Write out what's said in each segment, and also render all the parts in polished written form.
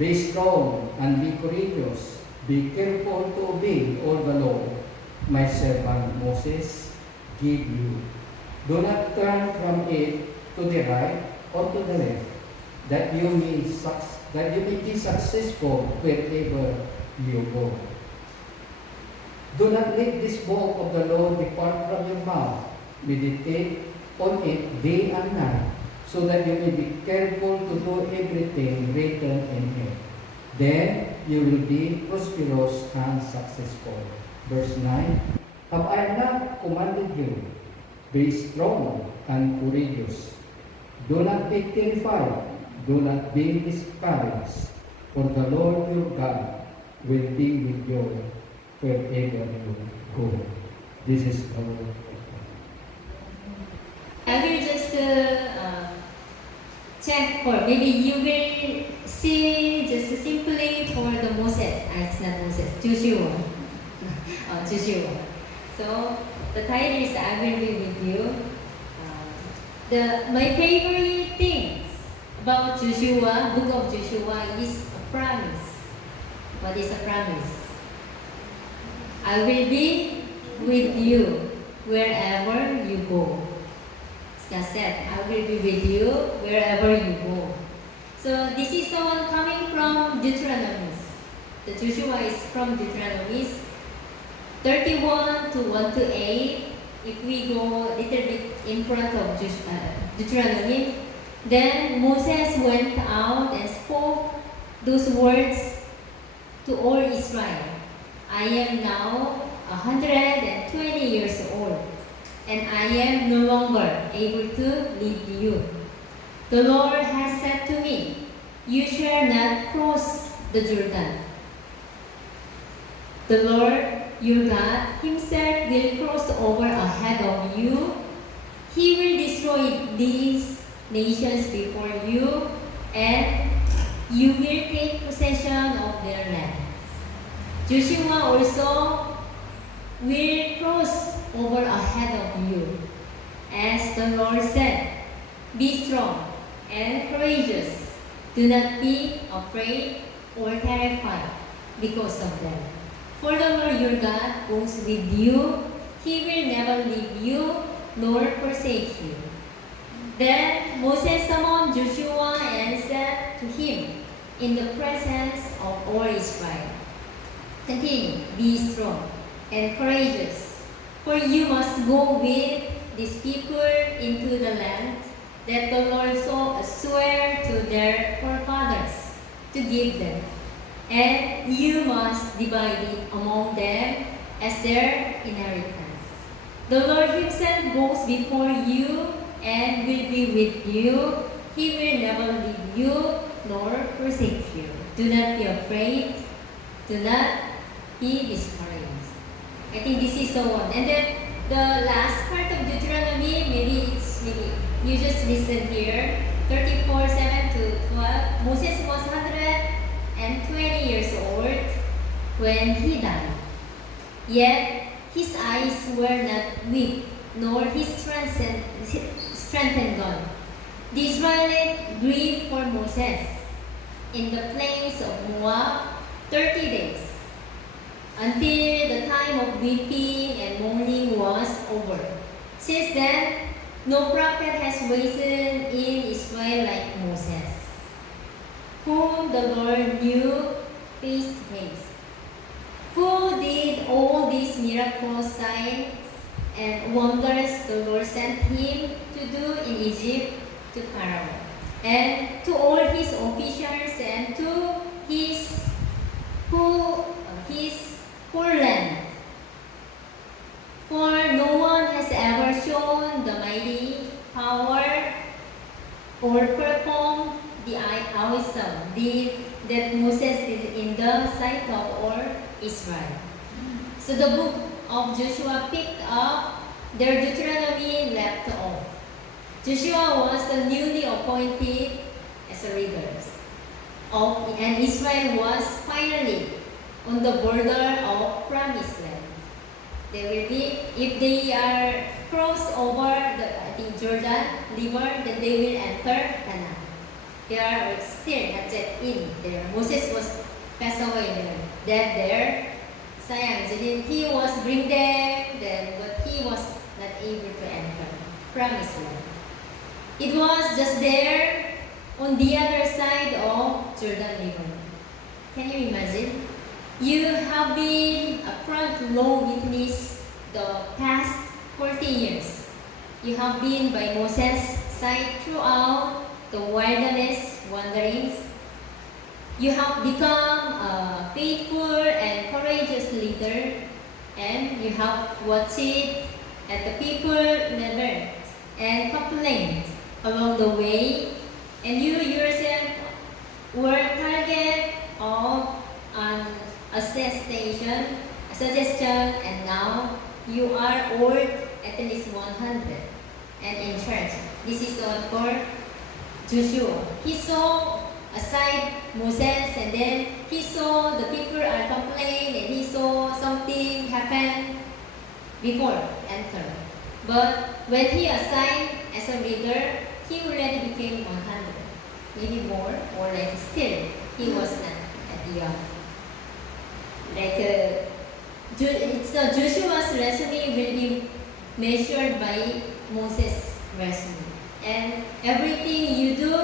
Be strong and be courageous. Be careful to obey all the law my servant Moses gave you. Do not turn from it to the right or to the left, that you may be successful wherever you go. Do not let this book of the law depart from your mouth. Meditate on it day and night, so that you may be careful to do everything written in it. Then you will be prosperous and successful. Verse 9, have I not commanded you? Be strong and courageous. Do not be terrified. Do not be discouraged. For the Lord your God will be with you wherever you go. This is the word of God. I will just check for, maybe you will see just simply for the Moses. It's not Moses, Joshua. Joshua. So the title is I will be with you. My favorite things about Joshua, book of Joshua, is a promise. What is a promise? I will be with you wherever you go. Just said, I will be with you wherever you go. So this is the one coming from Deuteronomy. The Joshua is from Deuteronomy 31 to 1 to 8. If we go a little bit in front of Deuteronomy, then Moses went out and spoke those words to all Israel. I am now 120 years old, and I am no longer able to lead you. The Lord has said to me, you shall not cross the Jordan. The Lord your God himself will cross over ahead of you. He will destroy these nations before you, and you will take possession of their land. Joshua also will cross over ahead of you. As the Lord said, be strong and courageous. Do not be afraid or terrified because of them. For the Lord your God goes with you. He will never leave you nor forsake you. Then Moses summoned Joshua and said to him in the presence of all Israel, continue, be strong and courageous, for you must go with these people into the land that the Lord swore to their forefathers to give them, and you must divide it among them as their inheritance. The Lord himself goes before you and will be with you. He will never leave you nor forsake you. Do not be afraid. Do not be discouraged. I think this is the one. And then the last part of Deuteronomy, maybe you just listen here. 34:7 to 12. Moses was 120 years old when he died. Yet his eyes were not weak, nor his strength gone. The Israelites grieved for Moses in the plains of Moab 30 days, until the time of weeping and mourning was over. Since then, no prophet has risen in Israel like Moses, whom the Lord knew face to face, who did all these miracles, signs, and wonders the Lord sent him to do in Egypt to Pharaoh, and to all his officials, and to his whole land. For no one has ever shown the mighty power or performed the awesome deed that Moses did in the sight of all Israel. So the book of Joshua picked up their Deuteronomy left off. Joshua was the newly appointed as a leader, and Israel was finally on the border of Promised Land. They will be, if they are crossed over the Jordan River, then they will enter Canaan. they are still not yet in there. Moses was passed away and dead there. Sayang, jadi he was bring them, then, but he was not able to enter promised land. It was just there on the other side of Jordan River. Can you imagine? You have been a front row witness the past 40 years. You have been by Moses' side throughout the wilderness wanderings. You have become a faithful and courageous leader, and you have watched it at the people never and complained along the way, and you yourself were target of an suggestion, and now you are old at least 100 and in charge. This is all for Joshua. He saw aside Moses, and then he saw the people are complaining, and he saw something happen before enter. But when he assigned as a leader, he already became 100, maybe more, or like still he was not at the Joshua's resume will be measured by Moses' resume, and everything you do,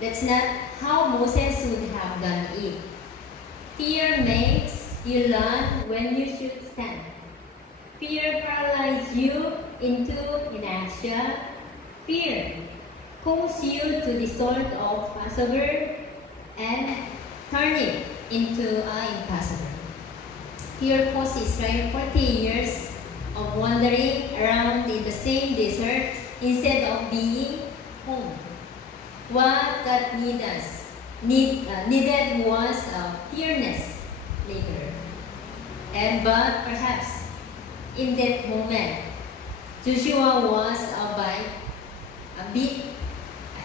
that's not how Moses would have done it. Fear makes you learn when you should stand. Fear paralyzes you into inaction. Fear calls you to the sort of possible and turn it into impossible. Fear caused Israel 40 years of wandering around in the same desert instead of being home. What God needed was a fearless leader. But perhaps in that moment, Joshua was a bit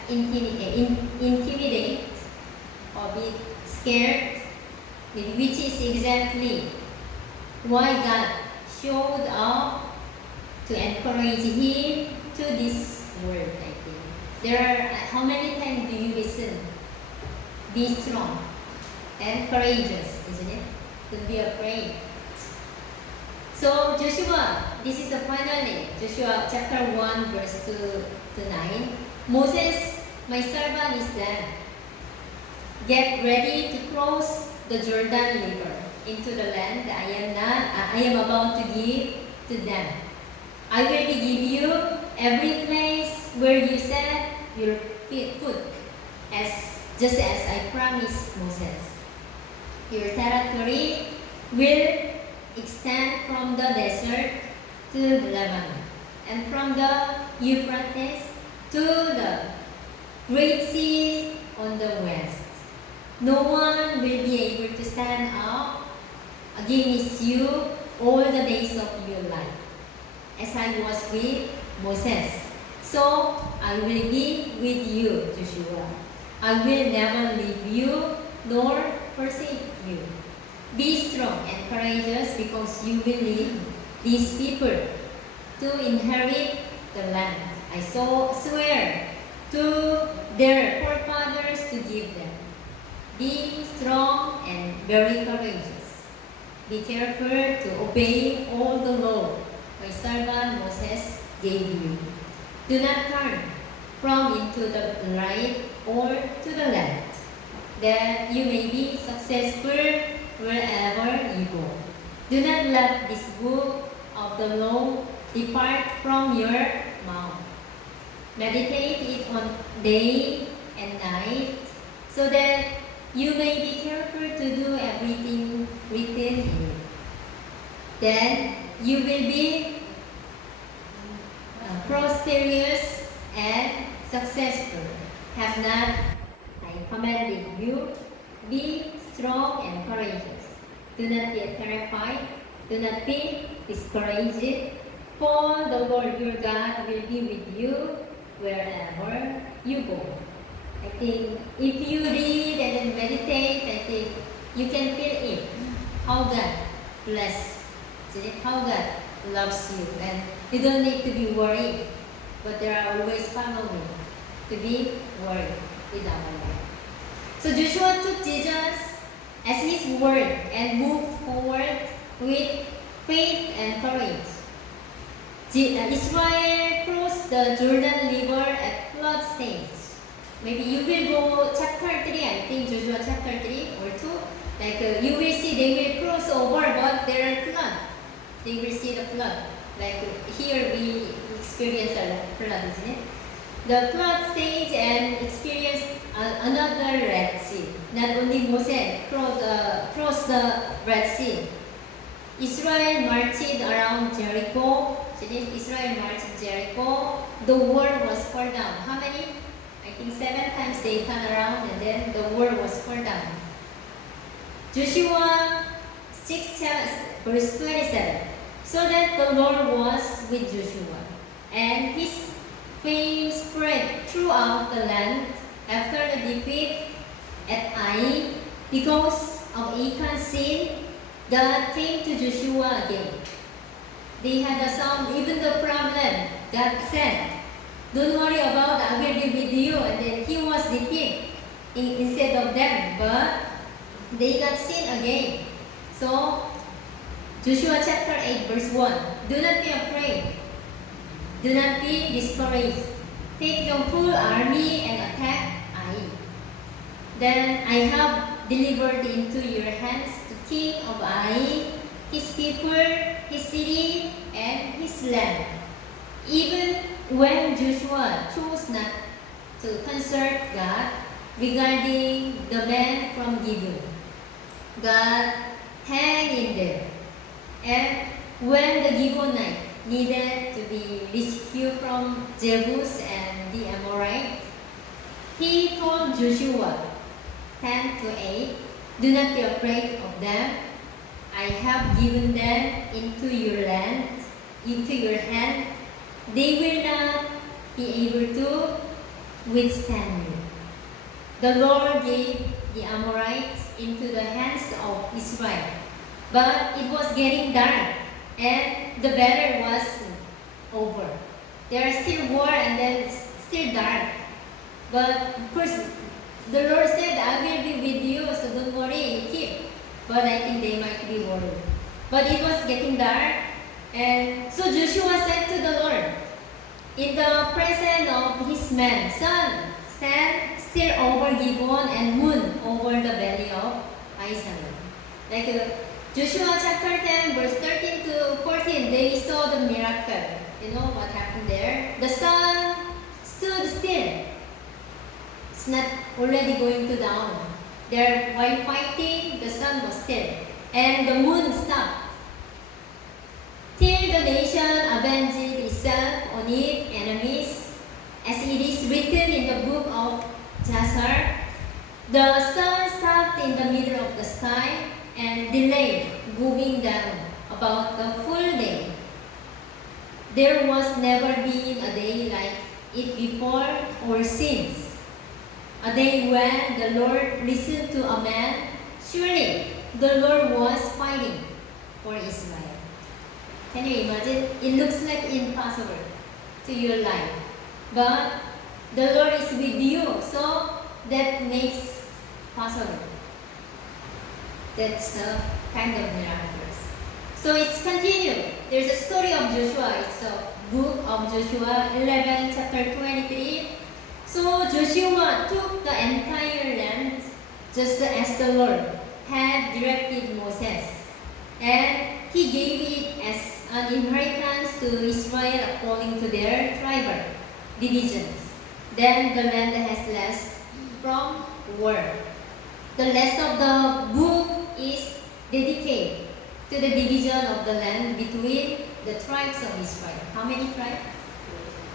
intimidated or a bit scared, which is exactly why God showed up to encourage him to this word, I think. There are, how many times do you listen? Be strong and courageous, isn't it? Don't be afraid. So Joshua, this is the finally, Joshua chapter 1 verse 2 to 9. Moses, my servant is dead. Get ready to cross the Jordan River into the land I am about to give to them. I will give you every place where you set your foot, just as I promised Moses. Your territory will extend from the desert to the Lebanon, and from the Euphrates to the Great Sea on the west. No one will be able to stand up against you all the days of your life, as I was with Moses. So I will be with you, Joshua. I will never leave you nor forsake you. Be strong and courageous, because you will lead these people to inherit the land I swear to their forefathers to give them. Be strong and very courageous. Be careful to obey all the law my servant Moses gave you. Do not turn from into the right or to the left, that you may be successful wherever you go. Do not let this book of the law depart from your mouth. Meditate it on day and night, so that you may be careful to do everything written in it. Then you will be prosperous and successful. Have not I commanded you? Be strong and courageous. Do not be terrified. Do not be discouraged. For the Lord your God will be with you wherever you go. I think if you read and then meditate, I think you can feel it. How God bless, how God loves you, and you don't need to be worried. But there are always family to be worried. with our life. So Joshua took Jesus as his word and moved forward with faith and courage. Israel crossed the Jordan River at flood stage. Maybe you will go chapter 3, I think Joshua chapter 3 or 2. Like you will see they will cross over, but there are flood. They will see the flood. Like here we experience a flood, isn't it? The flood stage and experience another Red Sea. Not only Moses crossed the Red Sea. Israel marched around Jericho. Israel marched Jericho. The wall was fall down. How many? I think 7 times they turn around and then the wall was fall down. Joshua 6 verse 27. So that the Lord was with Joshua, and his fame spread throughout the land after the defeat at Ai. Because of Achan's sin, God came to Joshua again. They had a sound, even the problem. God said, don't worry about it, I will be with you. And then he was defeated instead of them. But they got sin again. So, Joshua chapter 8 verse 1. Do not be afraid. Do not be discouraged. Take your full army and attack Ai. Then I have delivered into your hands the king of Ai, his people, his city, and his land. Even when Joshua chose not to consult God regarding the men from Gibeon, God hung in there. And when the Gibeonites needed to be rescued from Jebus and the Amorite, he told Joshua 10-8, do not be afraid of them. I have given them into your land, into your hand. They will not be able to withstand you. The Lord gave the Amorites into the hands of Israel. But it was getting dark and the battle was over. There is still war and then still dark. But of course, the Lord said, I will be with you, so don't worry, keep. But I think they might be worried. But it was getting dark, and so Joshua said to the Lord, in the presence of his men, sun, stand still over Gibeon and moon over the valley of Aizan. Like Joshua chapter 10 verse 13-14, they saw the miracle. You know what happened there? The sun stood still. It's not already going to down. There, while fighting, the sun was still. And the moon stopped. Till the nation avenged itself on its enemies, as it is written in the book of Jasher, the sun stopped in the middle of the sky and delayed moving down about the full day. There was never been a day like it before or since. A day when the Lord listened to a man. Surely the Lord was fighting for Israel. Can you imagine? It looks like impossible to your life. But the Lord is with you, so that makes possible. That's the kind of miracles. So it's continued. There's a story of Joshua. It's a book of Joshua 11, chapter 23. So Joshua took the entire land just as the Lord had directed Moses. And he gave it as an inheritance to Israel according to their tribal divisions. Then the land has less from war. The rest of the book is dedicated to the division of the land between the tribes of Israel. How many tribes?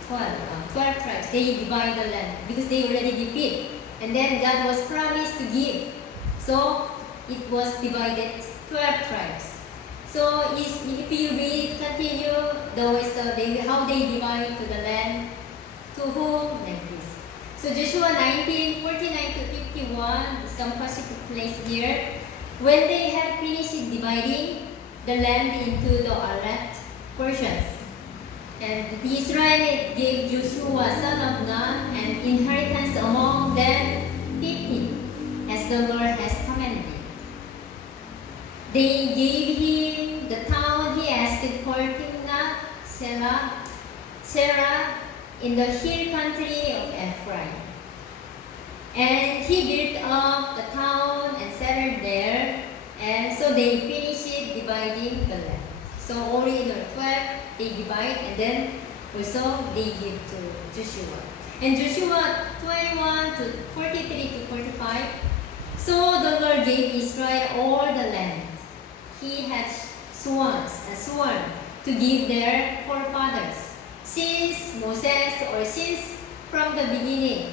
12 tribes. They divide the land because they already defeated. And then God was promised to give. So it was divided 12 tribes. So if you read, continue, how they divide to the land, to whom, like this. So Joshua 19:49-51, some passage took place here. When they had finished dividing the land into the allotted portions, and the Israelites gave Joshua son of Nun an inheritance among them Sarah in the hill country of Ephraim. And he built up the town and settled there, and so they finished dividing the land. So only in the 12 they divide, and then also they give to Joshua. And Joshua 21 to 43 to 45. So the Lord gave Israel all the land he had sworn to give their forefathers. Since from the beginning,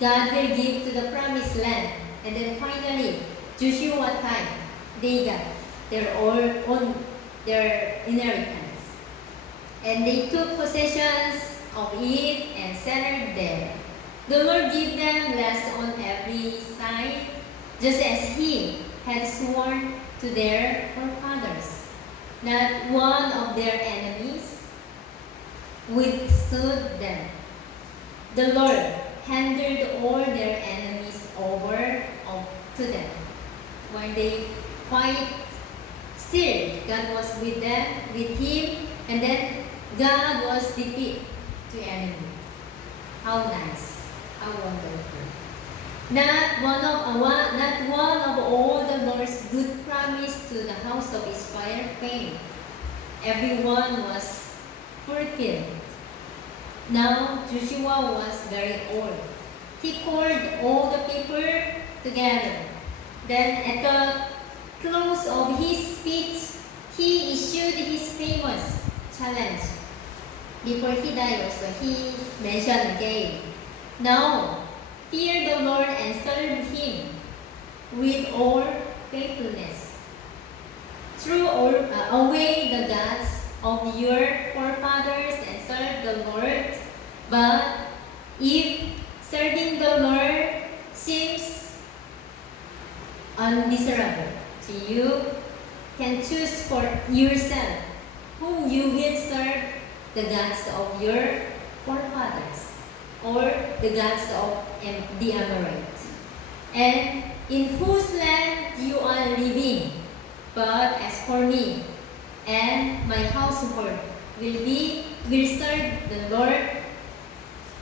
God will give to the promised land. And then finally, Joshua time, they got their inheritance. And they took possessions of it and settled there. The Lord gave them rest on every side, just as He had sworn to their forefathers. Not one of their enemies withstood them. The Lord handed all their enemies over to them. When they fight, still God was with them, with him, and then God was defeat to enemy. How nice, how wonderful. Not one of all the Lord's good promise to the house of Israel failed. Everyone was fulfilled. Now Joshua was very old. He called all the people together. Then at the close of his speech, he issued his famous challenge. Before he died also, he mentioned again, "Now fear the Lord and serve Him with all faithfulness. Throw away the gods of your forefathers and serve the Lord. But if serving the Lord seems undesirable to you, can choose for yourself whom you will serve, the gods of your forefathers or the gods of the Amorites, and in whose land you are living. But as for me and my household will serve the Lord."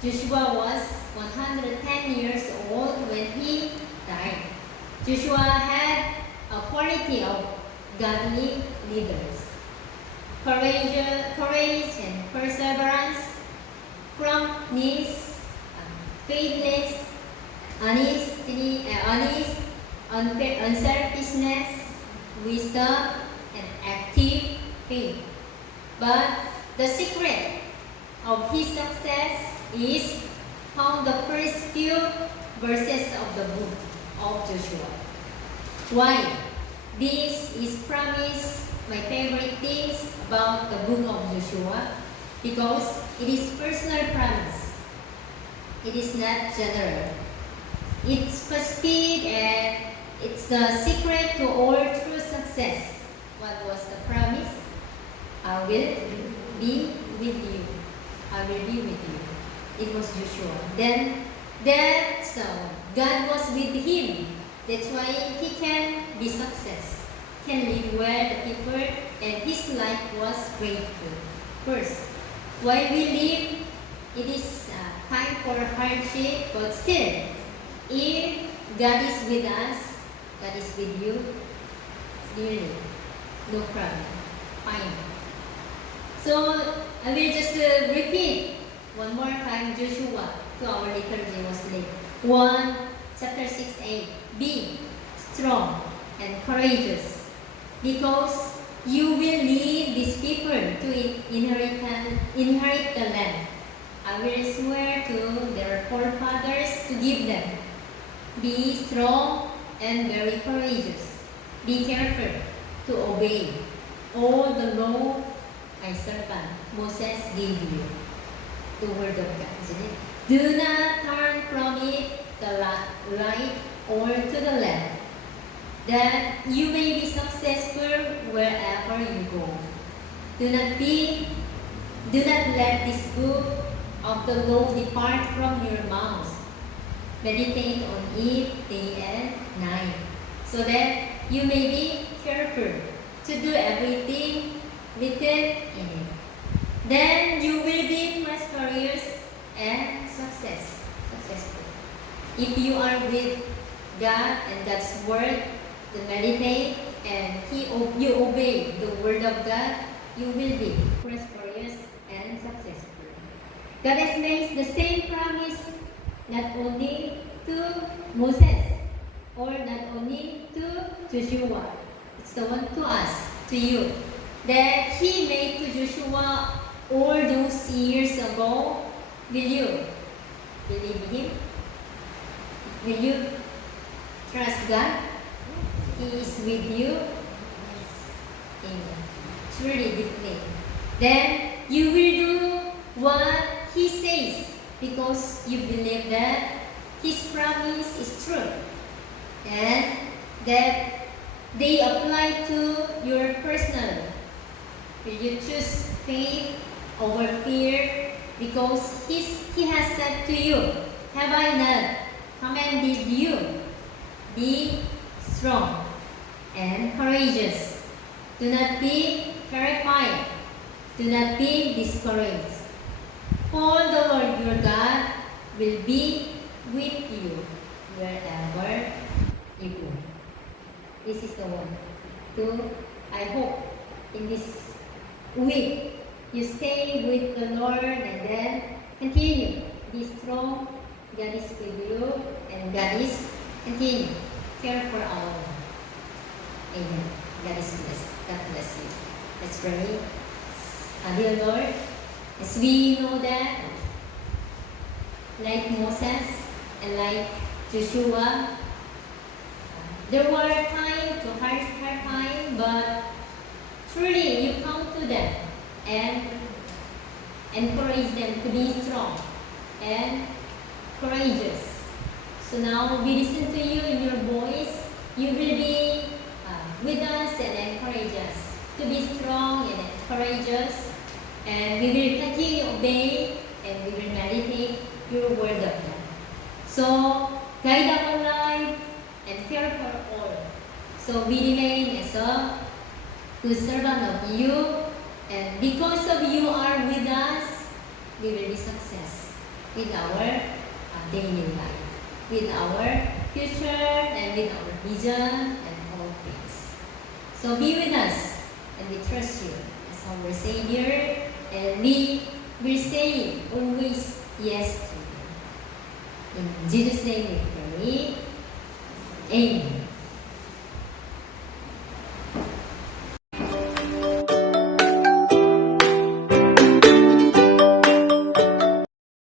Joshua was 110 years old when he died. Joshua had a quality of godly leaders: courage and perseverance, promptness, faithless, honesty, unselfishness, wisdom, and active faith. But the secret of his success is found the first few verses of the book of Joshua. Why? This is promised my favorite things about the book of Joshua, because it is personal promise. It is not general. It's specific, and it's the secret to all true success. What was the promise? I will be with you. I will be with you. It was Joshua. Then God was with him. That's why he can be success, can live well the people, and his life was grateful. First, while we live, it is time for hardship, but still, if God is with us, God is with you, really, no problem, fine. So I will just repeat one more time Joshua to our liturgy was late. 1 chapter 6:8. Be strong and courageous, because you will lead these people to inherit the land I will swear to their forefathers to give them. Be strong and very courageous. Be careful to obey all the law my servant Moses gave you. The word of God, isn't it? Do not turn from it the right or to the left, that you may be successful wherever you go. Do not let this book of the law depart from your mouth. Meditate on it day and night, so that you may be careful to do everything written in it. Then you will be prosperous and successful. If you are with God and God's word, to meditate, and you obey the word of God, you will be prosperous and successful. God has made the same promise not only to Moses or not only to Joshua. It's the one to us, to you, that He made to Joshua all those years ago. Will you believe Him? Will you trust God? He is with you. Amen. Truly, deeply. Then you will do what He says because you believe that His promise is true and that they apply to your personal. Will you choose faith over fear because He has said to you, have I not commanded you? Be strong and courageous. Do not be terrified. Do not be discouraged. For the Lord your God will be with you wherever you go. This is the one. So I hope in this week you stay with the Lord and then continue. Be strong. God is with you and God is continue. Care for all. Amen. God is blessed. God bless you. Let's pray. Dear Lord, as we know that, like Moses and like Joshua, there were times to hard time, but truly you come to them and encourage them to be strong and courageous. So now we listen to you in your voice. You will be with us and encourage us to be strong and courageous. And we will continue to obey and we will meditate your word of God. So guide our life and care for all. So we remain as a good servant of you. And because of you are with us, we will be success with our daily life, with our future and with our vision and all things. So be with us and we trust you as our Savior and we will say always yes to you. In Jesus' name we pray. Amen.